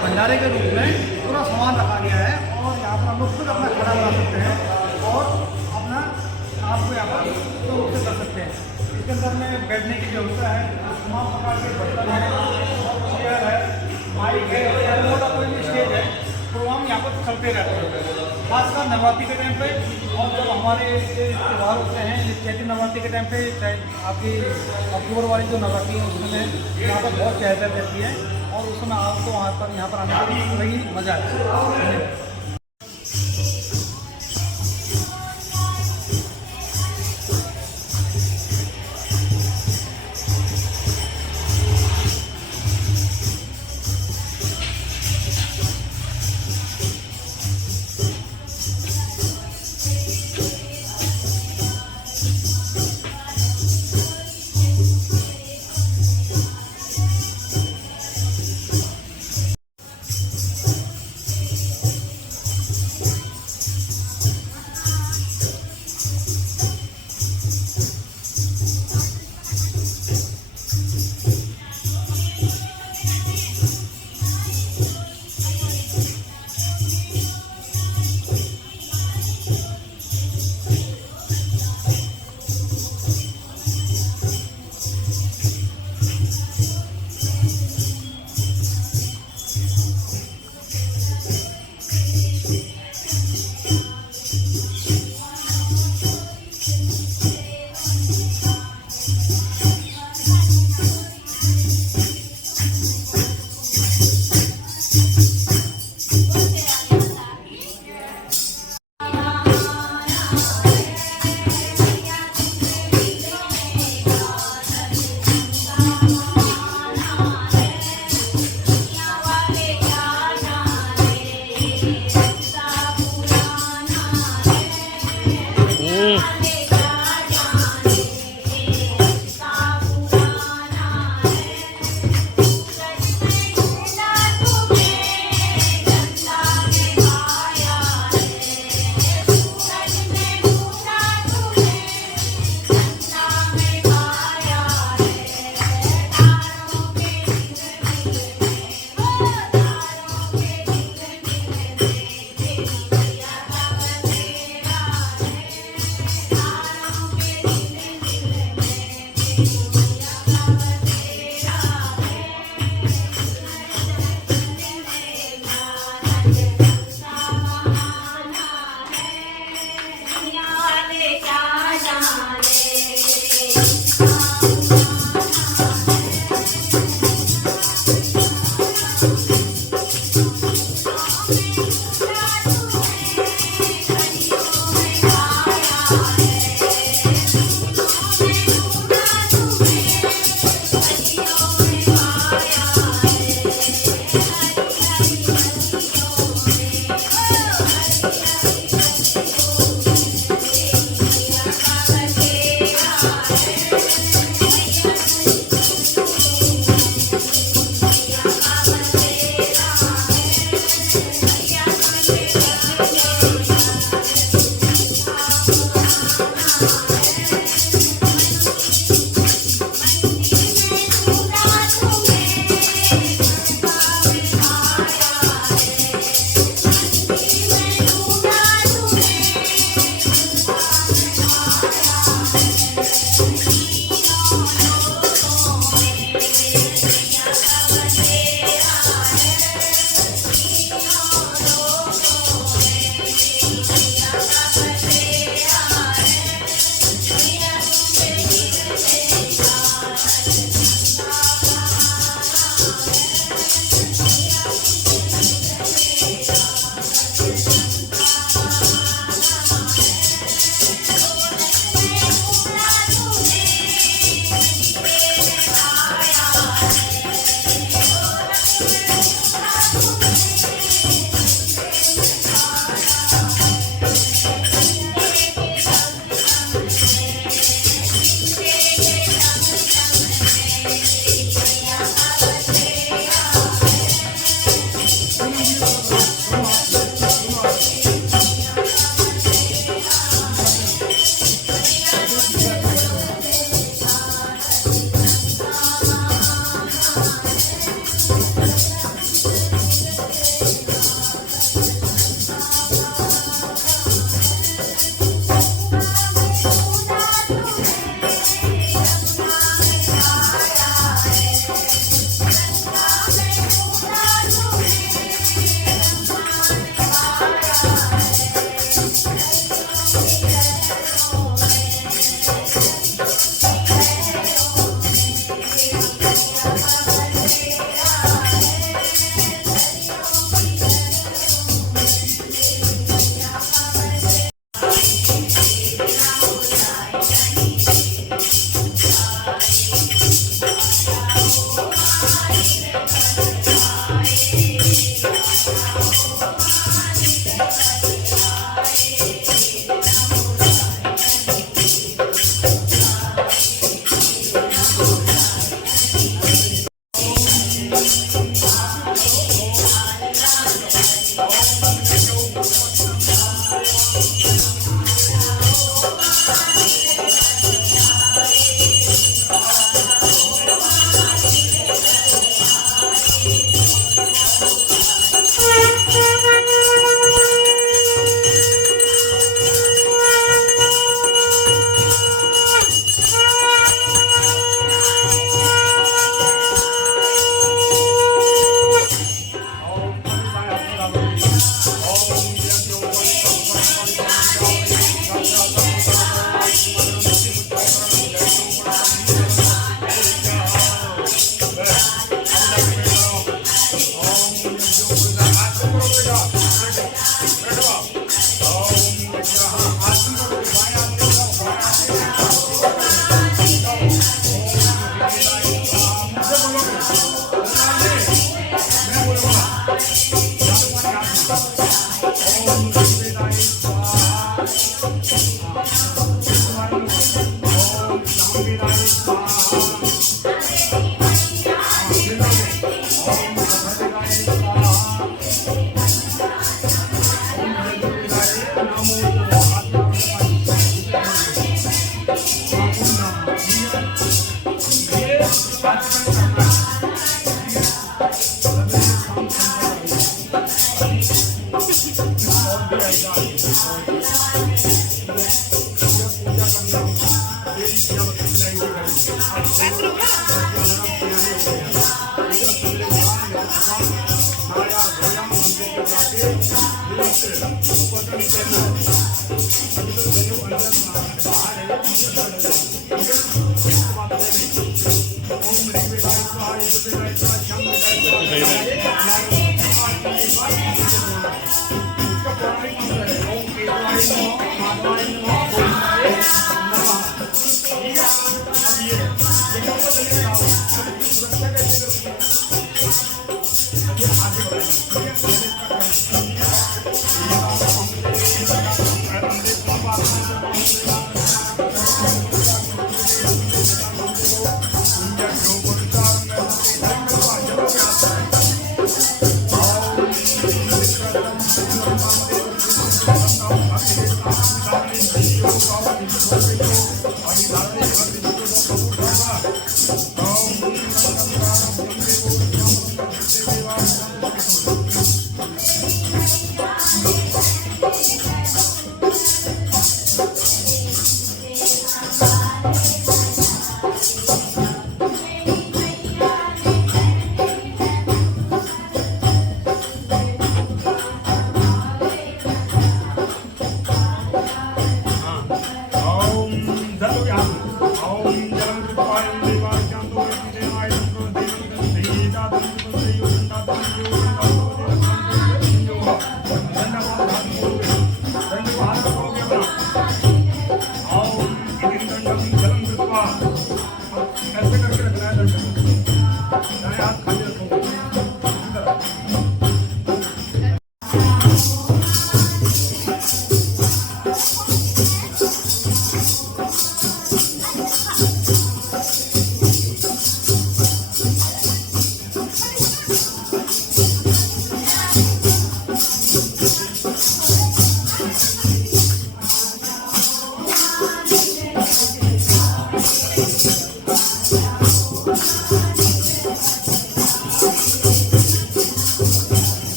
भंडारे के रूप में पूरा सामान रखा गया है। और यहाँ पर हम लोग खुद अपना खाना बना सकते हैं और अपना आपको यहाँ पर तो रूप से कर सकते हैं। इसके अंदर में बैठने की व्यवस्था है, तमाम प्रकार के बर्तन है, चेयर है, माइक है, मोटा कोई भी स्टेज है, प्रोग्राम यहाँ पर चलते रहते हैं। खासकर नवरात्रि के टाइम पे और जब हमारे त्यौहार होते हैं, चैती नवरात्रि के टाइम पे, चाहे आपकी अक्टूबर वाली जो नवरात्रि है उसमें यहाँ पर बहुत चहल पहल रहती है और उस समय आपको वहाँ पर यहाँ पर आने का वही मज़ा है।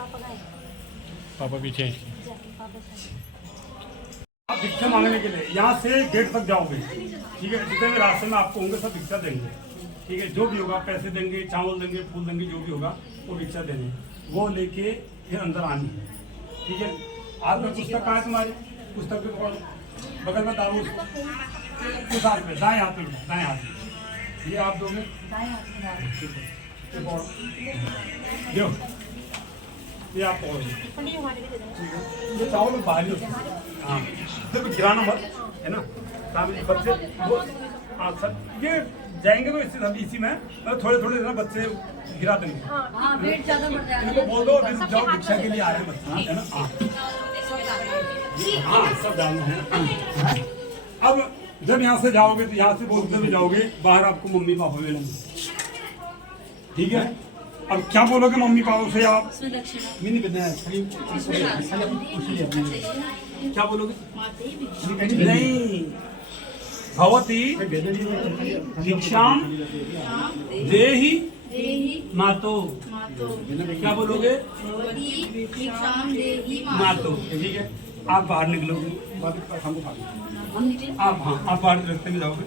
पापा पीछे हैं। आप भिक्षा मांगने के लिए यहाँ से गेट तक जाओगे, ठीक है। जितने भी रास्ते में आपको होंगे सब भिक्षा देंगे, ठीक है। जो भी होगा पैसे देंगे, चावल देंगे, फूल देंगे, जो भी होगा वो भिक्षा देंगे। वो लेके फिर अंदर आनी है, ठीक है। हाथ में पुस्तक कहाँ है तुम्हारी? पुस्तक पे पकड़ो, बगल में दारू उस हाथ पे, दाएं हाथ पे, दाएं हाथ में ये आप दोगे, ठीक है। जो ये आप पकड़ो, ठीक है। ये चावल बाहर ही होता है, हाँ। देखो गिराना मत, है ना। बच्चे वो हाँ सर ये जाएंगे तो इसी में थोड़े थोड़े ना बच्चे गिरा देंगे। वेट ज़्यादा बढ़ जाएगा। इनको बोल दो अभी जाओ, भिक्षा के लिए आ रहे हैं बच्चे, है ना। हाँ सब डालना है। अब जब यहाँ से जाओगे तो यहाँ से बोलते हुए जाओगे, बाहर आपको मम्मी पापा मिलेंगे, ठीक है। अब क्या बोलोगे मम्मी पापा से आप? क्या बोलोगे? नहीं, भवती भिक्षाम देहि मातो। क्या बोलोगे? मातो, ठीक है। आप बाहर निकलोगे, आप हाँ आप बाहर रास्ते में जाओगे।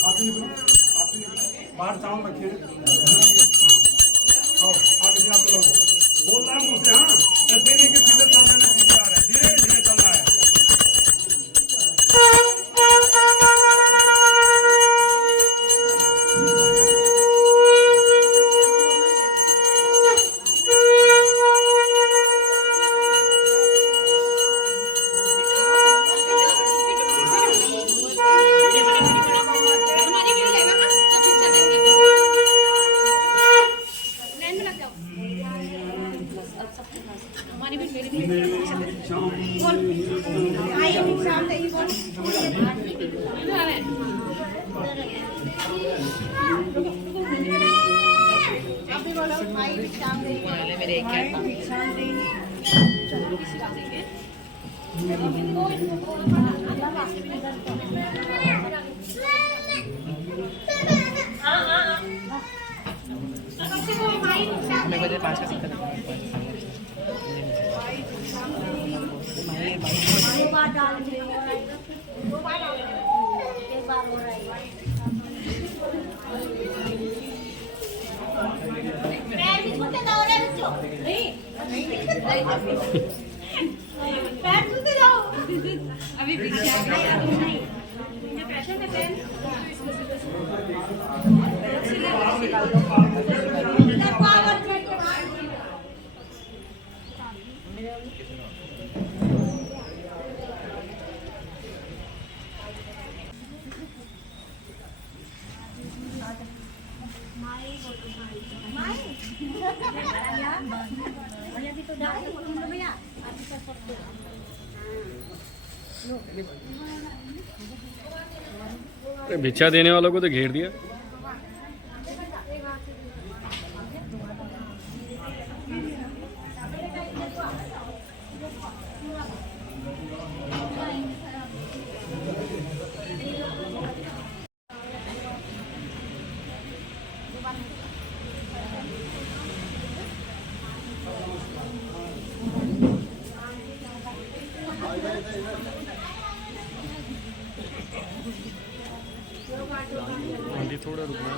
आप निकलो, बाहर चावल रखे हैं, हाँ आगे से आप लोग बोलता है मुझसे, हाँ ऐसे नहीं कि सीधे चल रहे हैं, सीधे आ रहे हैं, धीरे धीरे चल रहा है। अभी भिक्षा देने वालों को तो घेर दिया। थोड़ा रुकना।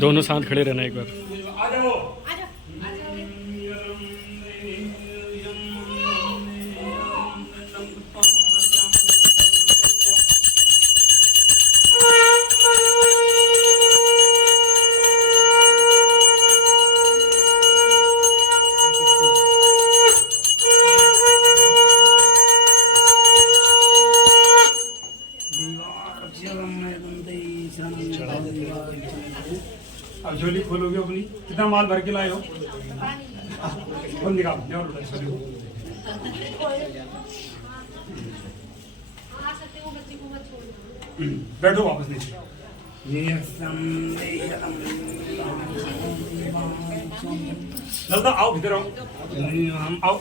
दोनों साथ खड़े रहना एक बार। आ जाओ। अब झोली खोलोगे अपनी, कितना माल भर के लाए हो? खोल निकालो। बैठो वापस नीचे। ललता आओ इधर आओ, आओ।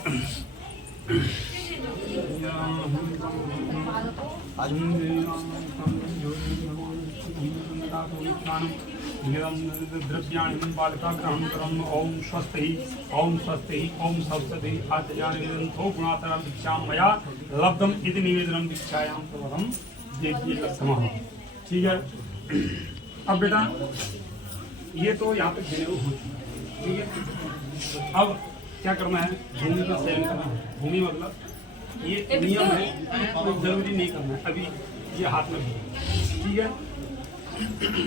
द्रव्याणि बालका ग्रहण करम। ओम स्वस्ति ओम स्वस्ति ओम स्वस्ति आत्मज्ञानो गुणातर भिक्षा मया लब्धम इति निवेदनम भिक्षायाम प्रवरम देव्य समः। ठीक है, अब बेटा ये तो यहाँ पे जनेऊ हो चुका है, ठीक है। अब क्या करना है, भूमि का सेवन करना है। भूमि मतलब ये नियम है, तो जरूरी नहीं करना है। अभी ये हाथ में, ठीक है,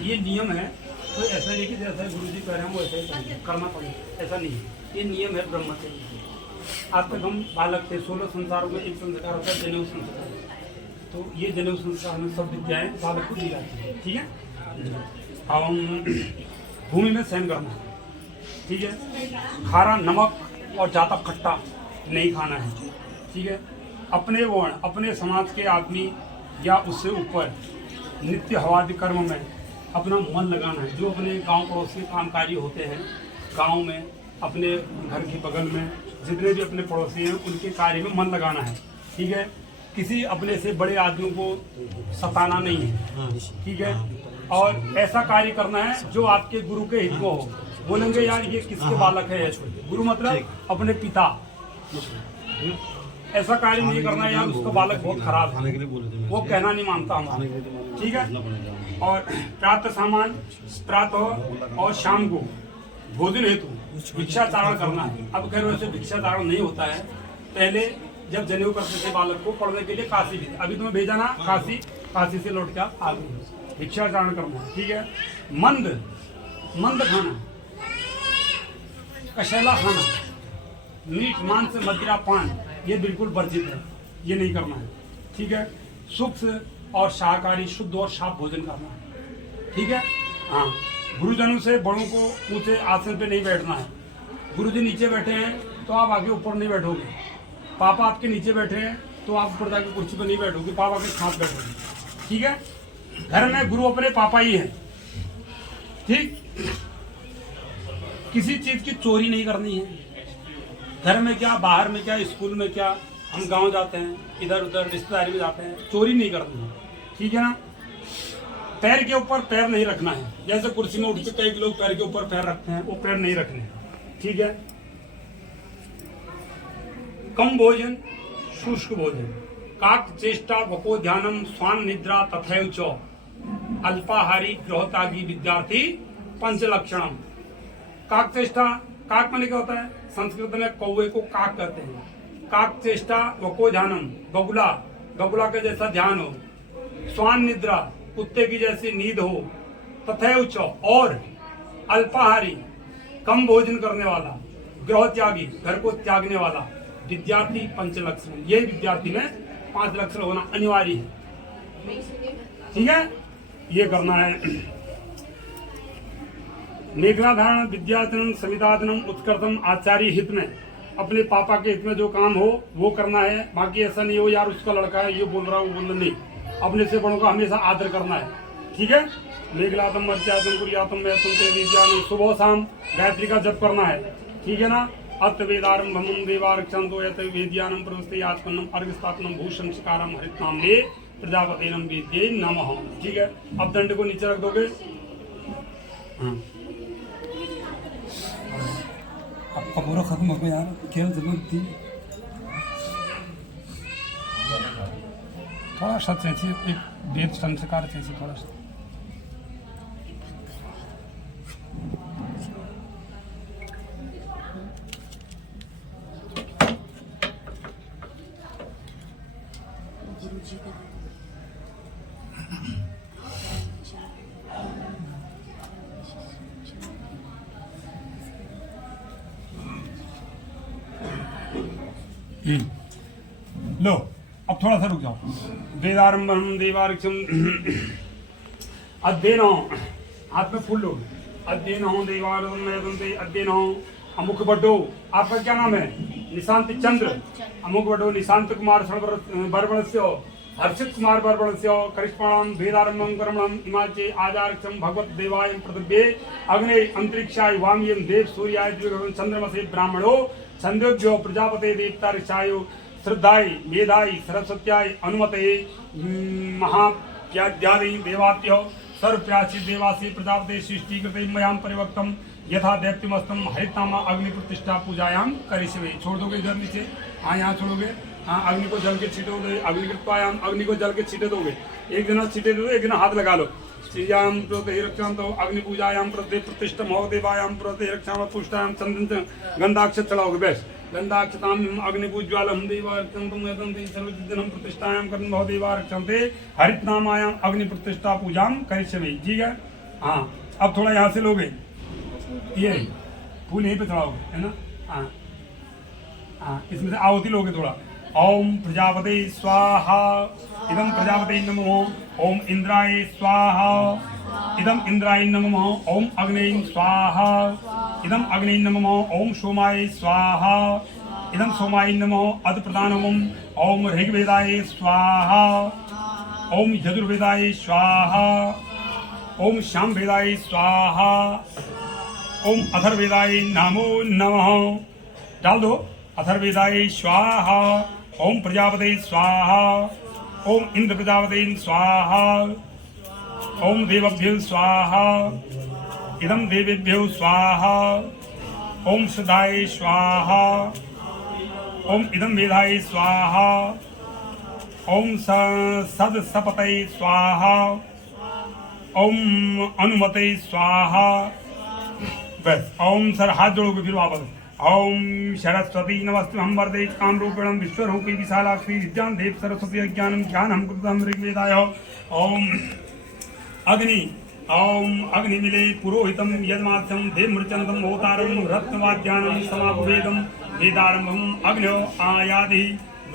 ये नियम है। तो ऐसा नहीं कि जैसा गुरुजी कह रहे हैं वो ऐसा ही करना पड़ेगा, ऐसा नहीं है। ये नियम है ब्रह्मचर्य। आज तक हम बालक थे, 16 संसारों में एक संस्कार होता है जनेऊ संस्कार। तो ये जनेऊ संस्कार में सब विद्याएं बालक को दी जाती है, ठीक है। हम भूमि में सहन करना है, ठीक है। खारा नमक और ज़्यादा खट्टा नहीं खाना है, ठीक है। अपने वर्ण, अपने समाज के आदमी या उससे ऊपर नित्य हवादि कर्म में अपना मन लगाना है। जो अपने गांव पड़ोस के कामकाजी होते हैं, गांव में अपने घर के बगल में जितने भी अपने पड़ोसी हैं उनके कार्य में मन लगाना है, ठीक है। किसी अपने से बड़े आदमियों को सताना नहीं है, ठीक है। और ऐसा कार्य करना है जो आपके गुरु के हित में हो। बोलेंगे यार ये किसके बालक है, गुरु मतलब अपने पिता। ऐसा कार्य नहीं करना है यार उसका बालक बहुत खराब है, वो कहना नहीं मानता हमारा, ठीक है। और प्रातः सामान, प्रातः और शाम को भोजन हेतु भिक्षाचारण करना है। अब खैर वैसे भिक्षाचारण नहीं होता है, पहले जब जनेऊ करते थे बालक को पढ़ने के लिए काशी भी, अभी तुम्हें भेजा ना काशी, काशी से लौट के आप आ गए। भिक्षाचारण करना है, ठीक है। मंद खाना, कशैला खाना, मीट मांस मदिरा पान ये बिल्कुल वर्जित है, ये नहीं करना है, ठीक है। शुद्ध और शाकाहारी, शुद्ध और साफ भोजन करना है, ठीक है। हाँ, गुरुजनों से बड़ों को ऊंचे आसन पे नहीं बैठना है। गुरुजी नीचे बैठे हैं तो आप आगे ऊपर नहीं बैठोगे। पापा आपके नीचे बैठे हैं तो आप ऊपर जाके कुर्सी पर नहीं बैठोगे, पापा के साथ बैठोगे, ठीक है। घर में गुरु अपने पापा ही हैं, ठीक। किसी चीज की चोरी नहीं करनी है, घर में क्या, बाहर में क्या, स्कूल में क्या, हम गांव जाते हैं, इधर उधर रिश्तेदारी में जाते हैं, चोरी नहीं करनी है, ठीक है ना। पैर के ऊपर पैर नहीं रखना है। जैसे कुर्सी में उठ के कई लोग पैर के ऊपर पैर रखते हैं, वो पैर नहीं रखने, ठीक है। कम भोजन, शुष्क भोजन, काक चेष्टा वको ध्यानम स्वान निद्रा तथैव च अल्पाहारी गृहत्यागी विद्यार्थी पंच लक्षणम। काक चेष्टा, काक माने क्या होता है, संस्कृत में कौवे को काक कहते हैं। काक चेष्टा वको ध्यानम, बगुला, बगुला के जैसा ध्यान हो। स्वान निद्रा, कुत्ते की जैसी नींद हो। तथैव च, और अल्पाहारी, कम भोजन करने वाला। गृह त्यागी, घर को त्यागने वाला। विद्यार्थी पंच लक्षण, ये विद्यार्थी में 5 लक्षण होना अनिवार्य है, ठीक है। ये करना है। मेघलाधारण विद्याधनम सविदाधनम उत्कर्तम आचार्य हित में, अपने पापा के हित में जो काम हो वो करना है। बाकी ऐसा नहीं हो यार उसका लड़का है ये बोल रहा है वो बोल रहा नहीं, अपने से बड़ों का हमेशा आदर करना है, ठीक है। मेघलातम मर्यादम कुरियातम विद्यानम, सुबह शाम गायत्री का जप करना है, ठीक है ना। अत वेदारंभम देवारक्षंतो यत वेद्यानम प्रवस्ते आत्मनम अर्घस्थापनम भूषण शिकारम हरितनाम ले प्रजापतिनम वेद्ये नमः, ठीक है। अब दंड को नीचे रख दोगे। हाँ, आपका पूरा खत्म हो गया यार, क्या जरूरत थी। थोड़ा सा जैसे एक वेद संस्कार जैसे थोड़ा सा लो। अब थोड़ा सा रुक जाओ। वेदारंभम देवारक्षम अध्ययनो, हाथ में फूल लो। अध्ययनो देवारंभम अध्ययनो अमुक बड्डो, आपका क्या नाम है? निशांत चंद्र। अमुक बड्डो निशांत कुमार बर्बणस्य हर्षित कुमार बर्बणस्य करिष्माणां वेदारम्भं कर्मणं इमाचे आजारक्षं भगवत देवाय पृथिव्ये अग्ने अंतरिक्षाय वामयं देव सूर्याय द्विगं चंद्रमसे ब्राह्मणो छंदोभ्यो प्रजापते देवता ऋषायो श्रद्धाय मेधाय सरस्वत्याय अनुमते महाप्याद्यादि देवात्यो सर्वप्यासी देवासी प्रजापते सृष्टि कृते मयाम परिवक्तम यथा दैत्यमस्तम हरितनामा अग्नि प्रतिष्ठा पूजायाम करिष्ये। छोड़ दोगे इधर नीचे, हाँ यहाँ छोड़ोगे, हाँ अग्नि को जल के छीटो दो, अग्नि कृत्वायाम अग्नि को जल के छीटे दोगे, एक दिन छीटे दो, एक दिन हाथ लगा लो। श्रीयाम प्रति रक्षाम तो अग्नि पूजायाम प्रति प्रतिष्ठा महोदेवायाम प्रति रक्षाम पुष्टायाम चंदन गंधाक्ष चढ़ाओगे। बेस गंधाक्षताम अग्नि पूज्वालम देवार्चंतम यदंति सर्वजितनम प्रतिष्ठायाम कर्म महोदेवार्चंते हरितनामायाम अग्नि प्रतिष्ठा पूजाम करिष्ये। ठीक है, हाँ अब थोड़ा यहाँ से लोगे, ये फूल यहीं पे चढ़ाओगे, है ना। हाँ हाँ, इसमें से आहुति लोगे थोड़ा। ओम प्रजापते स्वाहा इदम प्रजापते नमः। ओम इंद्राय स्वाहा इदम इंद्राय नमः। ओम अग्ने स्वाहा इदम अग्ने नमः। ओम सोमाय स्वाहा इदम सोमाय नमः। अद प्रधानम ओम ऋग्वेदाय स्वाहा। ओम यजुर्वेदाय स्वाहा। ओम सामवेदाय स्वाहा। ओम अथर्वेदाय नमो नमः। डाल दो, अथर्वेदाय स्वाहा। ओम प्रजापते स्वाहा। ओम इंद्र प्रजापते स्वाहा। ओम देवभ्यो स्वाहा इदम देवेभ्यो स्वाहा। ओम श्रद्धाय स्वाहा। ओम इदम मेधाय स्वाहा। ओम सदसपतये स्वाहा। ओम अनुमते स्वाहा। बस ओम सर हाथ जोड़ोगे फिर वापस। ओम सरस्वती नमस्ते हम वरदे काम रूपेणम विश्वरूपी विशालाक्षी विद्यां देव सरस्वती ज्ञानम ज्ञानम कृतम ऋग्वेदाय। ओम अग्नि ओम अग्नि मिले पुरोहितम यदमात्यम देवमृचनतम होतारम रत्नवाद्यानम समापवेदम वेदारंभम अग्न्यो आयादि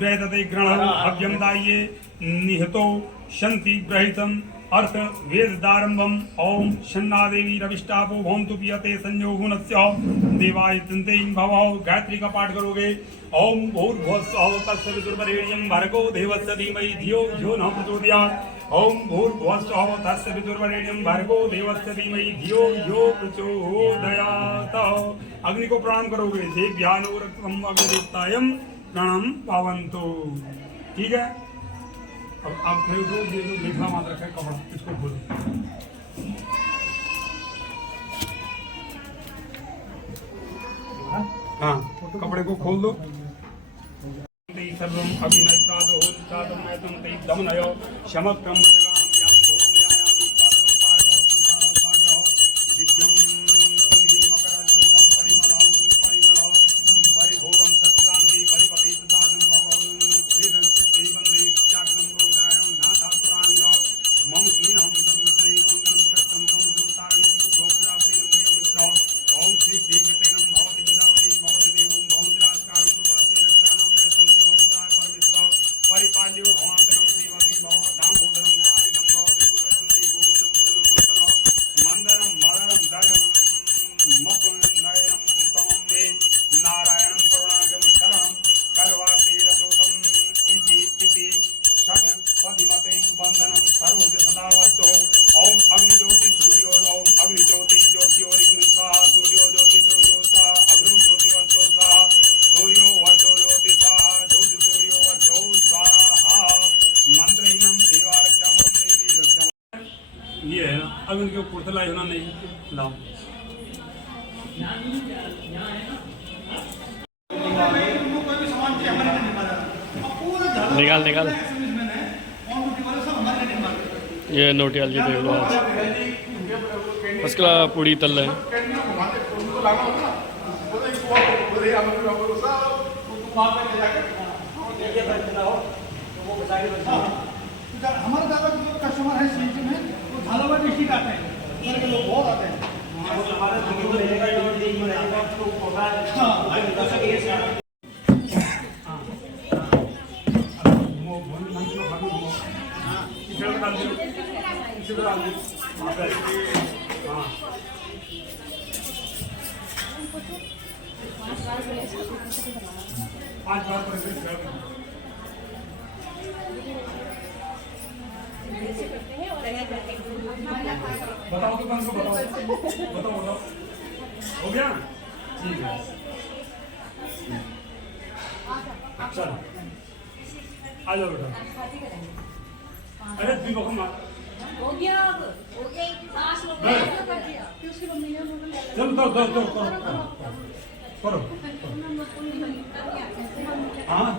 वेदते ग्रहणं अभ्यम दाये निहतो शन्ति ग्रहीतम अर्थ वेदारंभम। ओम शन्नादेवी रविष्टापो भवन्तु पियते संयोगुणस्य देवाय तन्ते भवः। गायत्री का पाठ करोगे। ओम भूर्भुवस्सुः तस्य विदुर्वरेण्यं भर्गो देवस्य धीमहि धियो यो न प्रचोदयात्। ओम भूर्भुवस्सुः तस्य विदुर्वरेण्यं भर्गो देवस्य धीमहि धियो यो प्रचोदयात्। अग्नि को प्रणाम करोगे। देव्यानो रक्तम अग्निदेवतायं प्रणाम पावन्तु। ठीक है, अब आप खड़े हो, ये जो लिखा मात्र है कपड़ा, इसको खोलो। हाँ कपड़े को खोल दो। सर्वम अभिनयत्रादो होलित्रादो मैतम ते दमनयो शमक्रम सगानम ज्ञान भोगयायाम विश्वासो पारको संसार सागरो दिव्यम धुनि मकर संगम परिमलहम परिमलह परिभोगम सच्चिदानंदी परिपति प्रसादम भवं श्रीधर चित्ते वंदे चाकरम रोगाय नाथा पुरांग मम कीनम समुद्रे कंगनम कष्टम समुद्रतारणं भोक्तावतेन देव मित्र। ओम श्री श्री कीर्तनम भवति प्रजापति भवति देवं भवति राजकारं कुर्वते रक्षाणां प्रयतन्ते वसुधाय परमेश्वर परिपाल्यो भवान्तरं श्रीमति भव दामोदरं गुणादिदं भवति गुरुवसुते गोविन्दं पुजनं मंदरं मदरं दयं मपनयनं कुतमं मे नारायणं करुणागं शरणं करवातीरदूतं इति षट् पदिमते बंधनं सरोज सदा वस्तो। ओम अग्निज्योति सूर्यो ओम अग्निज्योति ज्योतिरिग्नि स्वाहा सूर्यो ज्योति सूर्यो स्वाहा अग्रो ज्योति वर्षो स्वाहा सूर्यो वर्षो ज्योति स्वाहा ज्योति सूर्यो वर्षो स्वाहा। मंत्रहीनम सेवा रक्षा देवी रक्षा। ये है ना, अब इनके ऊपर पुतला होना नहीं लाओ। निकाल निकाल। ये नोटियाल जी देख लो आज उसका पूरी तल है। हमारे ज़्यादा जो कस्टमर है सिटी में वो झालावाड़ डिस्ट्रिक्ट आते हैं, उधर के लोग बहुत आते हैं। पांच बार बताओ दुकान को, बताओ बताओ बताओ, हो गया? ठीक है, चलो आ जाओ बेटा। अरे दीपक हो गया, अब हो गया, चलो दो दो दो करो। हाँ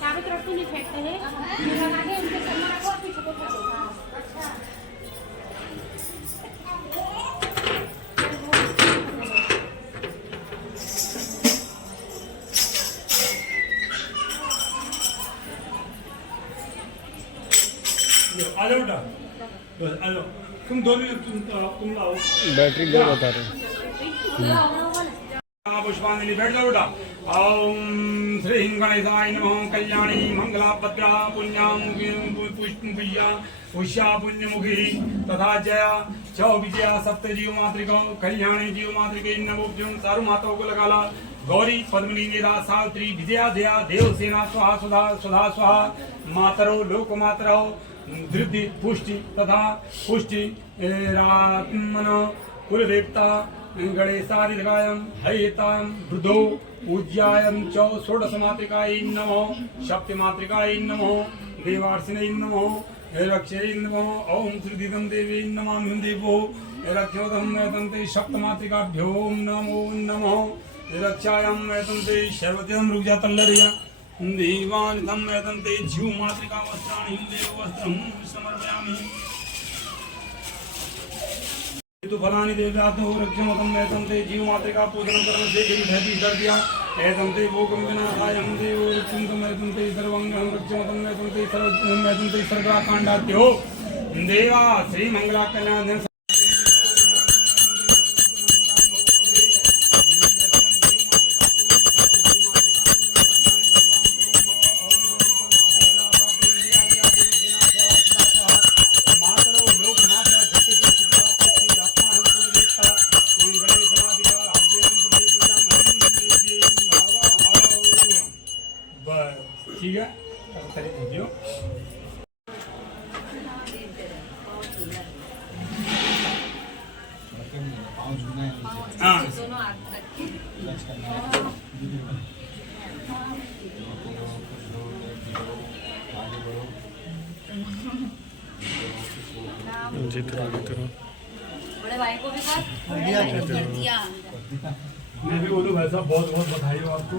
चारों तरफ नहीं फेंकते हैं, लगा के उनके सामने रखो, पीछे को फेंको। अच्छा आ जाओ बेटा, बस आ जाओ। तुम दोनों तुम लाओ बैटरी लो बता रहे हैं। पुष्पांजलि, बैठ जाओ बेटा। ओम श्री गणेशाय नमः। कल्याणी मंगला भद्रा पुण्यां पुष्पया पुष्या पुण्यमुखी तथा जया चौ विजया सप्त जीव मातृका कल्याणी जीव मातृके नमोभ्यं। सारू माताओं को लगा ला। गौरी पद्मिनी निरा सावित्री विजया जया देवसेना स्वाहा सुधा सुधा स्वाहा। मातरो लोक मातरो धृति पुष्टि तथा पुष्टि रात्मन कुलदेवता गणेशादिगायं हयेतां वृद्धो पूज्यायं च षोडशमातृकायै नमः। सप्तमातृकायै नमः। देवार्षिणे नमः। रक्षै नमः। ओम श्रीदिदं देवी नमामि देवो रक्षोदं एतन्ते सप्तमातृकाभ्यो नमो नमः। रक्षायां एतन्ते सर्वजं रुजातल्लरिया देवानिदं एतन्ते जीव मातृका वस्त्राणि देव वस्त्रं समर्पयामि। तो फलानी देवदातो रक्षमतं एतन्ते जीव मातृका पूजनं कर्म से भयति दर्दिया एतन्ते भोगं विनाशायं देवो रक्षन्तं एतन्ते सर्वंगं रक्षमतं एतन्ते सर्वं एतन्ते सर्वकाण्डात्यो देवा श्री मंगला कल्याण। ठीक है, हाँ बड़े भाई को भी कर दिया। मैं भी बोलूँ भाई साहब बहुत बहुत बधाई हो आपको।